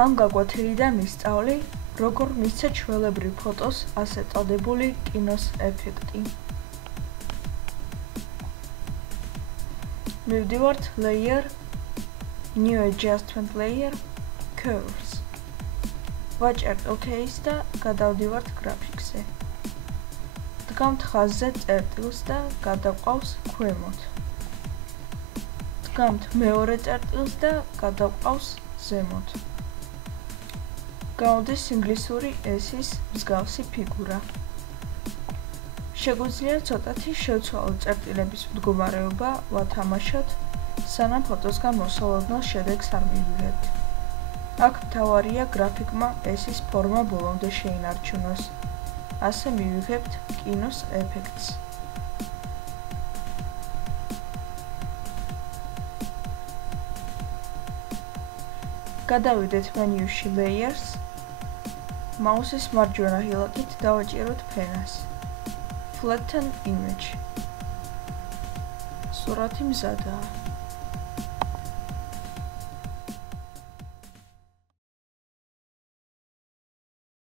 ამ გაკვეთილიდან ვისწავლი, როგორ მისცა ჩვეულებრივ ფოტოს ასე წოდებული კინოს ეფექტი. მივდივართ Layer, New Adjustment Layer, Curves. ვაჭერთ OK-ს და გადავდივართ Graphics-ზე. დგამთ ხაზზე წერტილს და გადავყავს ქვემოთ. დგამთ მეორე წერტილს და გადავყავს ზემოთ. გავდის ინგლისური S-ის მსგავსი ფიგურა. შეგვიძლია ცოტათი შევცვალოთ წერტილების მდგომარეობა, ვათამაშოთ, სანამ ფოტოსგან მოსალოდნელ შედეგს არ მივიღებთ. აქ მთავარია გრაფიკმა S-ის ფორმა ბოლომდე შეინარჩუნოს. ასე მივიღებთ კინოს ეფექტს. გადავიდეთ მენიუში Layers, მაუსის მარჯვენა ჰილაკით დავაჭიროთ ფენას. Flatten image. სურათი მზადაა.